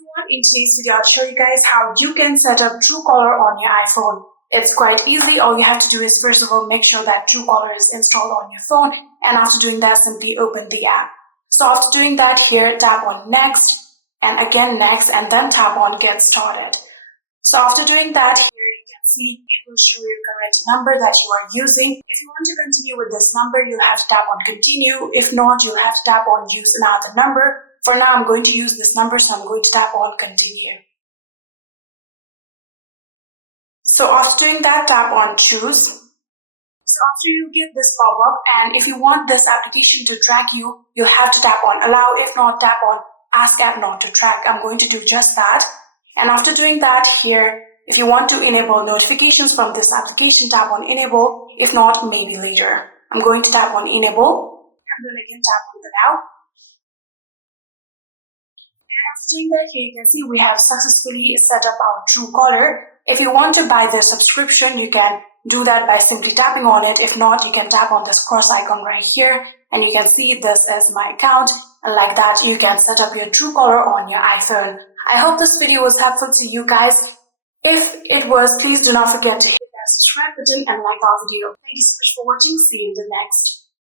everyone, in today's video I'll show you guys how you can set up Truecaller on your iPhone. It's quite easy. All you have to do is first of all make sure that Truecaller is installed on your phone, and after doing that simply open the app. So after doing that, here tap on next and again next and then tap on get started. So after doing that, here you can see it will show your correct number that you are using. If you want to continue with this number, you'll have to tap on continue. If not, you'll have to tap on use another number. For now, I'm going to use this number, so I'm going to tap on continue. So after doing that, tap on choose. So after you get this pop-up, and if you want this application to track you, you'll have to tap on allow. If not, tap on ask app not to track. I'm going to do just that. And after doing that, here, if you want to enable notifications from this application, tap on enable. If not, maybe later. I'm going to tap on enable and then again tap on allow. After doing that, here you can see we have successfully set up our Truecaller. If you want to buy the subscription, you can do that by simply tapping on it. If not, you can tap on this cross icon right here and you can see this as my account, and like that you can set up your Truecaller on your iPhone. I hope this video was helpful to you guys. If it was, please do not forget to hit that subscribe button and like our video. Thank you so much for watching. See you in the next.